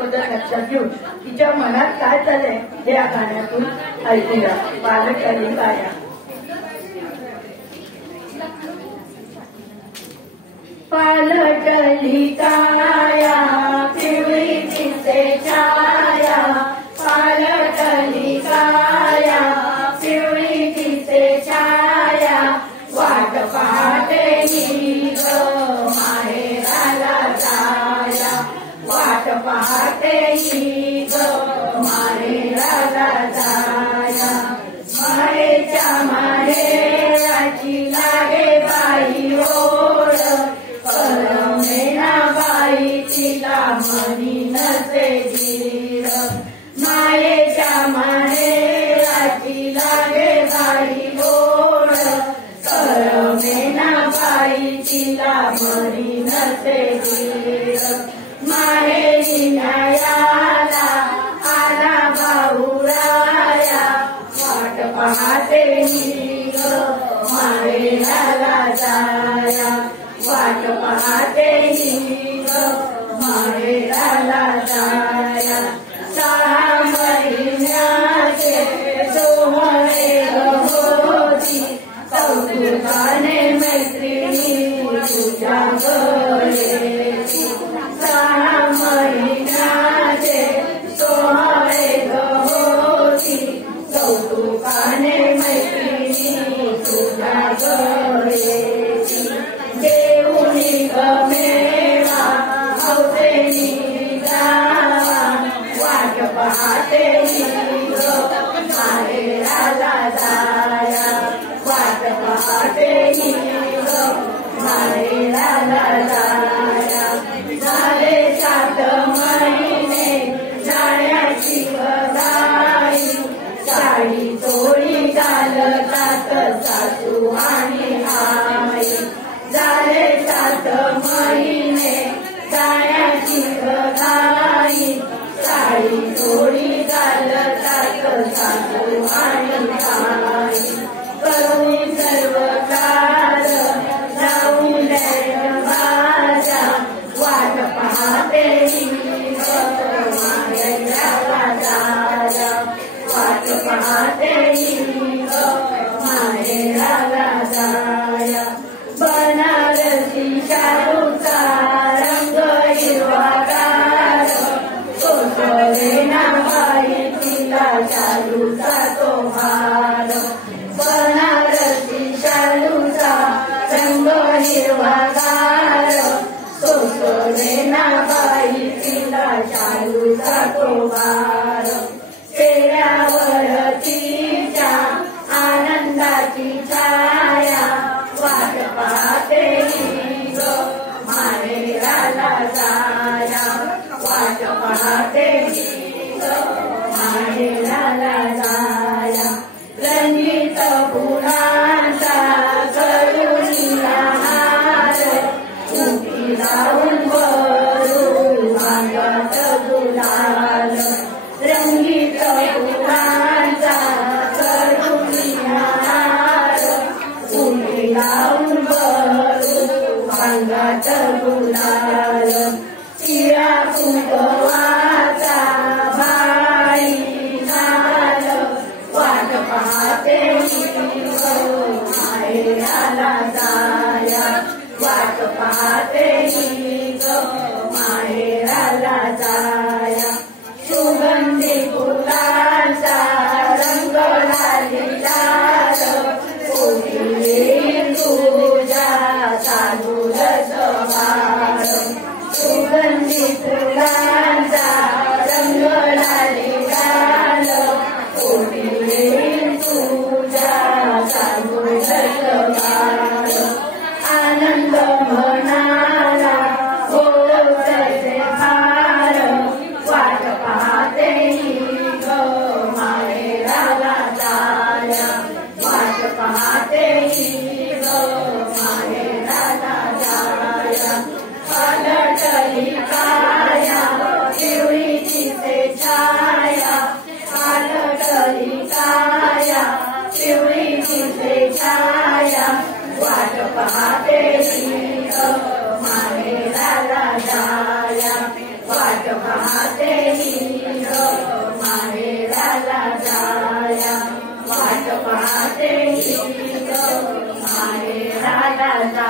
लक्षात घेऊन तिच्या मनात काय चाललंय हे या गाण्यातून ऐकूया. बालकली काया. पालकली काया पिवळी दिसे छाया, पालकली काया पिवळी दिसे छाया, वाट पाहते ही ग माहेराला जाया, वाट पाहते ही ग माहेराला जाया. माहेच्या माहेराची लागे बाई ओढ, करमेना बाई तिला मनी नसे धीर. मायेच्या माहेराची लागे बाई ओढ, करमेना बाई तिला मनी नसे धीर. माहेरी न्यायाला आला भाऊराया, वाट पाहते ही ग माहेराला जाया, वाट पाहते ही ग माहेराला जाया. 6 महिन्याचे सोहळे होती, कौतुकाने मैत्रिणी तुझ्या गळेची. 6 महिन्याचे सोहळे होती, कौतुकाने मैत्रिणी तुझ्या गळेची. देऊनी गमेवा हौसेनी जावा, वाट पाहते ही ग माहेराला जाया, वाट पाहते ही ग माहेराला जाया. झाले 7 महिने जाण्याची बधाई, साडी चोळी घालतात सासू आणि आई. झाले 7 महिने जाण्याची बधाई, साडी चोळी घालतात सासू आणि आई. करून सर्व कार्य जाऊन माझ्या, वाट पाहते ही ग माहेराला जाया, वाट पाहते ही ग माहेराला जाया. बनारसी शालूचा रंग हिरवागार, सोसलेना बाई तिला शालूचा तो हार. बनारसी शालूचा रंग हिरवागार, सोसलेना बाई तिला शालूचा तो हार. चेहऱ्यावर तिच्या आनंदाची छाया, वाट पाहते ही ग माहेराला जाया, वाट पाहते ही ग माहेराला जाया. रंगीत फुलांचा करुणीला हार, उंची लावून भरून अंगात गुलाल. रंगीत फुलांचा करुणीला हार, उंची लावून भरून अंगात गुलाल. तिळा कुंकवाचा बाई झाल, वाट पाहते ही ग माहेराला जाया, वाट पाहते ही ग माहेराला जाया. सुगंधी फुलांचा रंग लाल, कोणी येईल तुझ्या चालूरच वार. बाळाचा